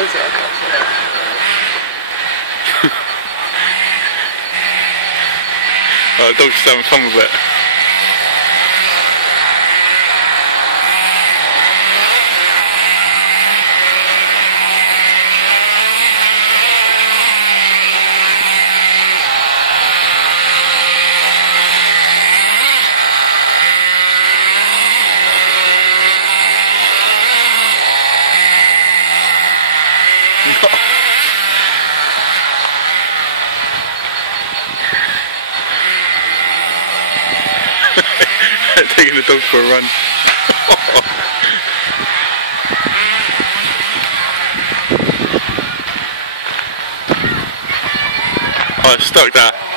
close it, I can't see it. Oh, the dog's just having fun with it. Taking the dog for a run. Oh, it's stuck there.